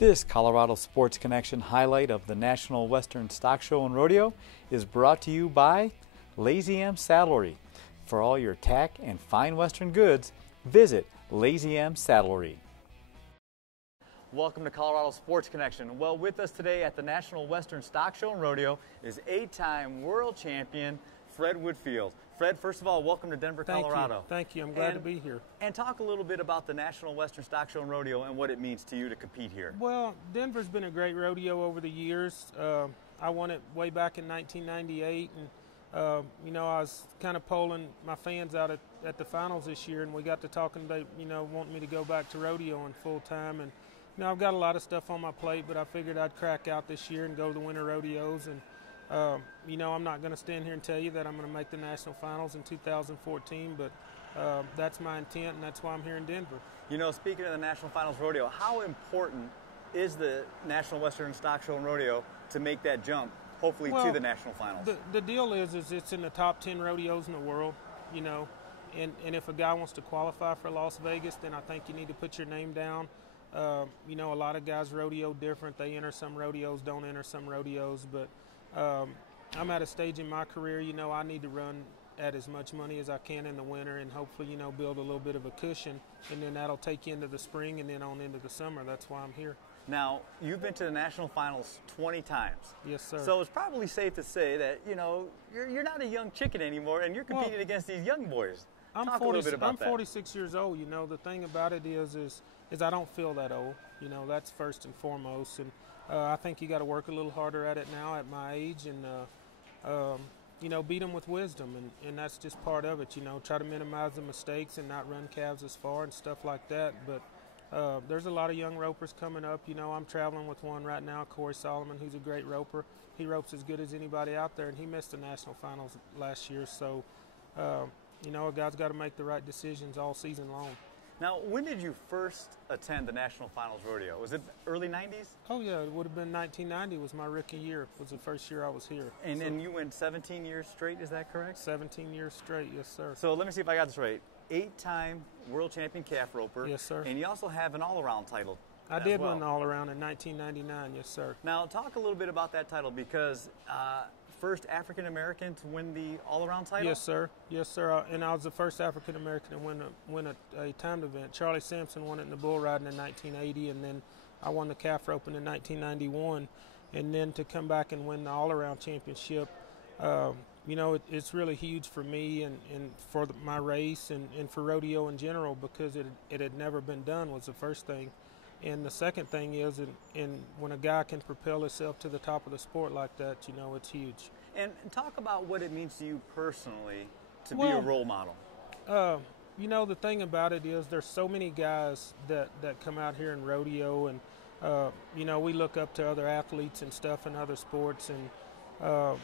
This Colorado Sports Connection highlight of the National Western Stock Show and Rodeo is brought to you by Lazy M Saddlery. For all your tack and fine western goods, visit Lazy M Saddlery. Welcome to Colorado Sports Connection. Well, with us today at the National Western Stock Show and Rodeo is 8-time world champion Fred Whitfield. Fred, first of all, welcome to Denver, Colorado. Thank you. I'm glad to be here. And talk a little bit about the National Western Stock Show and Rodeo and what it means to you to compete here. Well, Denver's been a great rodeo over the years. I won it way back in 1998, and I was kind of polling my fans out at the finals this year, and we got to talking. They, wanting me to go back to rodeoing full time, and I've got a lot of stuff on my plate, but I figured I'd crack out this year and go to the winter rodeos. And I'm not going to stand here and tell you that I'm going to make the national finals in 2014, but that's my intent, and that's why I'm here in Denver. Speaking of the National Finals Rodeo, how important is the National Western Stock Show and Rodeo to make that jump, hopefully, to the national finals? The deal is it's in the top 10 rodeos in the world, and if a guy wants to qualify for Las Vegas, then I think you need to put your name down. A lot of guys rodeo different. They enter some rodeos, don't enter some rodeos, but I'm at a stage in my career, I need to run at as much money as I can in the winter and hopefully, build a little bit of a cushion, and then that'll take you into the spring and then on into the summer. That's why I'm here. Now, you've been to the national finals 20 times. Yes, sir. So it's probably safe to say that, you're not a young chicken anymore, and you're competing against these young boys. Talk a little bit about that. I'm 46 years old. The thing about it is I don't feel that old. That's first and foremost. And I think you got to work a little harder at it now at my age, and beat them with wisdom, and that's just part of it. Try to minimize the mistakes and not run calves as far and stuff like that. But there's a lot of young ropers coming up. I'm traveling with one right now, Corey Solomon, who's a great roper. He ropes as good as anybody out there, and he missed the national finals last year. So, a guy's got to make the right decisions all season long. Now, when did you first attend the National Finals Rodeo? Was it early 90s? Oh, yeah. It would have been 1990 was my rookie year. It was the first year I was here. And then you went 17 years straight, is that correct? 17 years straight, yes, sir. So let me see if I got this right. 8-time world champion calf roper. Yes, sir. And you also have an all-around title. I did win the all-around in 1999, yes, sir. Now, talk a little bit about that title, because first African-American to win the all-around title? Yes, sir. Yes, sir. And I was the first African-American to win a timed event. Charlie Sampson won it in the bull riding in 1980, and then I won the calf roping in 1991. And then to come back and win the all-around championship, it's really huge for me and for my race and for rodeo in general, because it had never been done, was the first thing. And the second thing is, when a guy can propel himself to the top of the sport like that, it's huge. And talk about what it means to you personally to be a role model. The thing about it is there's so many guys that come out here in rodeo, and, we look up to other athletes and stuff in other sports. And,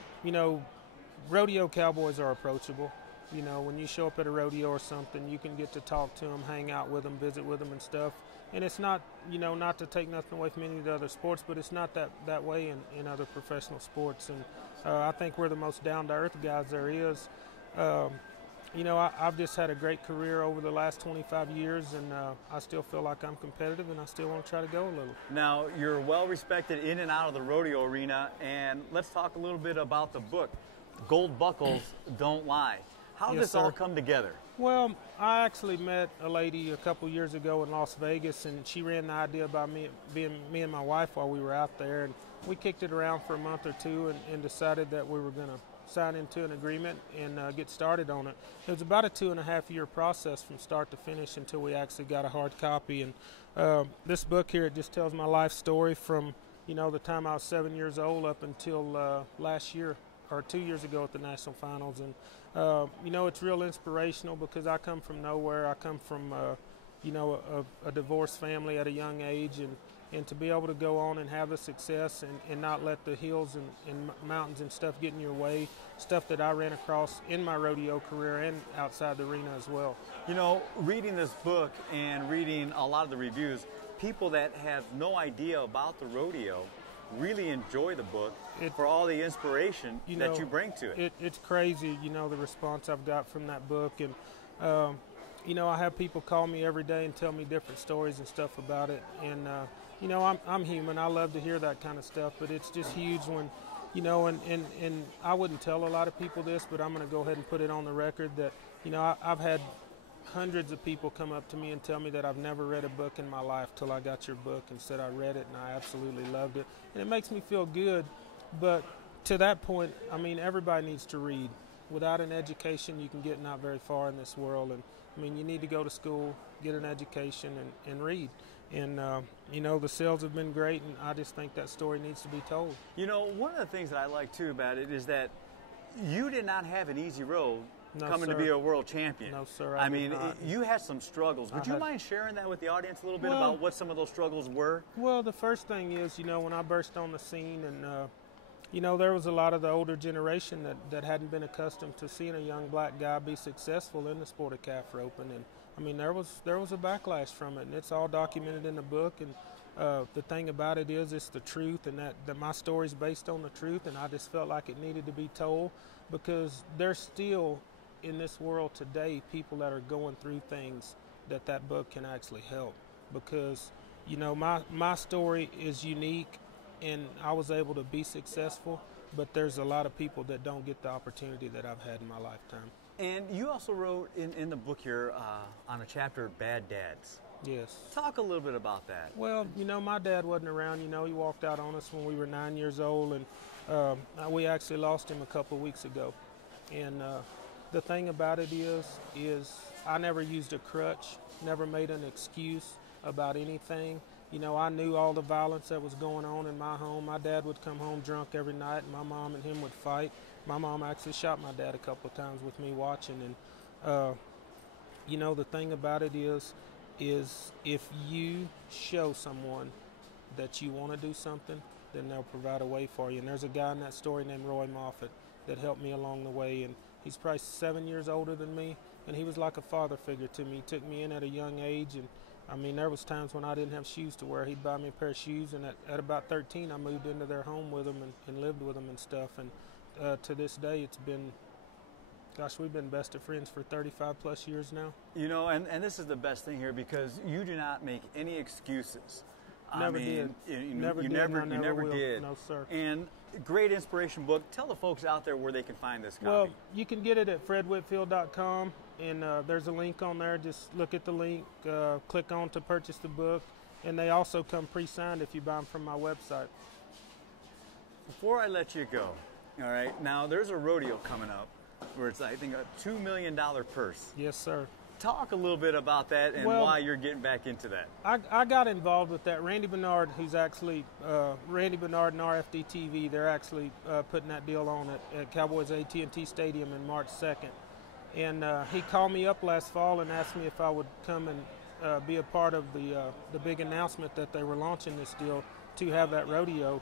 rodeo cowboys are approachable. When you show up at a rodeo or something, you can get to talk to them, hang out with them, visit with them and stuff. And it's not, not to take nothing away from any of the other sports, but it's not that way in other professional sports. And I think we're the most down-to-earth guys there is. I've just had a great career over the last 25 years, and I still feel like I'm competitive, and I still want to try to go a little. Now, you're well-respected in and out of the rodeo arena, and let's talk a little bit about the book, Gold Buckles Don't Lie. How did this all come together? Well, I actually met a lady a couple years ago in Las Vegas, and she ran the idea about me and my wife while we were out there, and we kicked it around for a month or two and decided that we were going to sign into an agreement and get started on it. It was about a 2.5-year process from start to finish until we actually got a hard copy. And this book here, it just tells my life story from the time I was 7 years old up until last year, or 2 years ago at the national finals. And it's real inspirational because I come from nowhere. I come from a divorced family at a young age, and to be able to go on and have the success and not let the hills and mountains and stuff get in your way, stuff that I ran across in my rodeo career and outside the arena as well. Reading this book and reading a lot of the reviews, people that have no idea about the rodeo really enjoy the book for all the inspiration that you bring to it. It's crazy, the response I've got from that book. And, I have people call me every day and tell me different stories and stuff about it. And you know, I'm human. I love to hear that kind of stuff, but it's just huge when, you know, and I wouldn't tell a lot of people this, but I'm going to go ahead and put it on the record that, you know, I've had hundreds of people come up to me and tell me that I've never read a book in my life till I got your book and said I read it and I absolutely loved it. And it makes me feel good. But to that point, I mean, everybody needs to read. Without an education, you can get not very far in this world. And I mean, you need to go to school, get an education, and read. And, you know, the sales have been great, and I just think that story needs to be told. You know, one of the things that I like, too, about it is that you did not have an easy road coming to be a world champion. No, sir. I mean, you had some struggles. Would you mind sharing that with the audience a little bit about what some of those struggles were? Well, the first thing is, you know, when I burst on the scene and, you know, there was a lot of the older generation that hadn't been accustomed to seeing a young black guy be successful in the sport of calf roping. And, I mean, there was a backlash from it, and it's all documented in the book. And the thing about it is it's the truth, and that my story's based on the truth, and I just felt like it needed to be told because there's still, in this world today, people that are going through things that book can actually help because, you know, my story is unique and I was able to be successful, but there's a lot of people that don't get the opportunity that I've had in my lifetime. And you also wrote in the book here on a chapter, Bad Dads. Yes. Talk a little bit about that. Well, you know, my dad wasn't around. You know, he walked out on us when we were 9 years old, and we actually lost him a couple of weeks ago. And the thing about it is I never used a crutch, never made an excuse about anything. You know, I knew all the violence that was going on in my home. My dad would come home drunk every night, and my mom and him would fight. My mom actually shot my dad a couple of times with me watching. And, you know, the thing about it is if you show someone that you want to do something, then they'll provide a way for you. And there's a guy in that story named Roy Moffett that helped me along the way. And he's probably 7 years older than me, and he was like a father figure to me. He took me in at a young age, and I mean, there was times when I didn't have shoes to wear. He'd buy me a pair of shoes, and at about 13, I moved into their home with them and lived with them and stuff. And to this day, it's been, gosh, we've been best of friends for 35 plus years now. You know, and this is the best thing here because you do not make any excuses. Never did. You never did. No, sir. And great inspiration book. Tell the folks out there where they can find this copy. Well, you can get it at fredwhitfield.com, and there's a link on there. Just look at the link, click on to purchase the book, and they also come pre-signed if you buy them from my website. Before I let you go, all right, now there's a rodeo coming up where it's, I think, a $2 million purse. Yes, sir. Talk a little bit about that and why you're getting back into that. I got involved with that. Randy Bernard, who's actually, Randy Bernard and RFD TV, they're actually putting that deal on at Cowboys AT&T Stadium in March 2nd. And he called me up last fall and asked me if I would come and be a part of the big announcement that they were launching this deal to have that rodeo.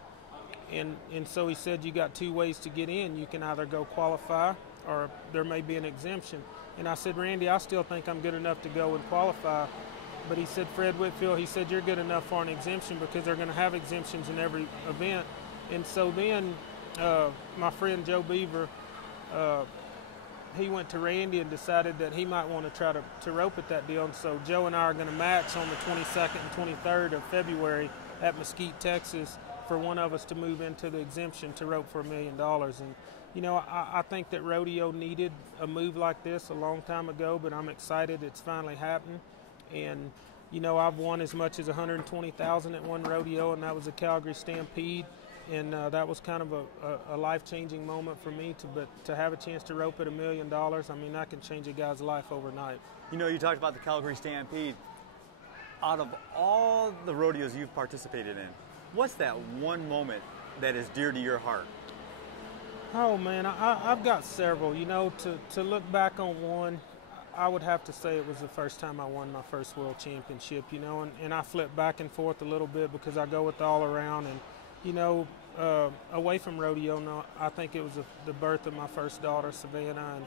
And so he said, you got two ways to get in. You can either go qualify or there may be an exemption. And I said, Randy, I still think I'm good enough to go and qualify. But he said, Fred Whitfield, he said, you're good enough for an exemption because they're going to have exemptions in every event. And so then my friend Joe Beaver, he went to Randy and decided that he might want to try to rope at that deal. And so Joe and I are going to match on the 22nd and 23rd of February at Mesquite, Texas, for one of us to move into the exemption to rope for $1 million. And you know, I think that rodeo needed a move like this a long time ago, but I'm excited it's finally happened. And, you know, I've won as much as $120,000 at one rodeo, and that was a Calgary Stampede. And that was kind of a life-changing moment for me. But to have a chance to rope at $1 million, I mean, that can change a guy's life overnight. You know, you talked about the Calgary Stampede. Out of all the rodeos you've participated in, what's that one moment that is dear to your heart? Oh, man, I've got several. You know, to look back on one, I would have to say it was the first time I won my first world championship, you know, and I flip back and forth a little bit because I go with the all-around. And, you know, away from rodeo, no, I think it was the birth of my first daughter, Savannah.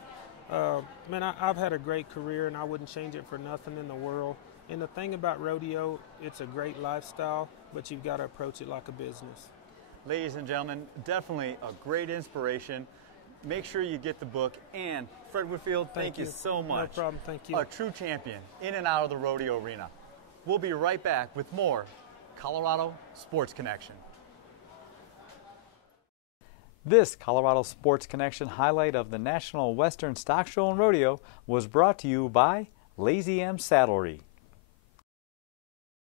And, man, I've had a great career, and I wouldn't change it for nothing in the world. And the thing about rodeo, it's a great lifestyle, but you've got to approach it like a business. Ladies and gentlemen, definitely a great inspiration. Make sure you get the book. And Fred Whitfield, thank you so much. No problem, thank you. A true champion in and out of the rodeo arena. We'll be right back with more Colorado Sports Connection. This Colorado Sports Connection highlight of the National Western Stock Show and Rodeo was brought to you by Lazy M Saddlery.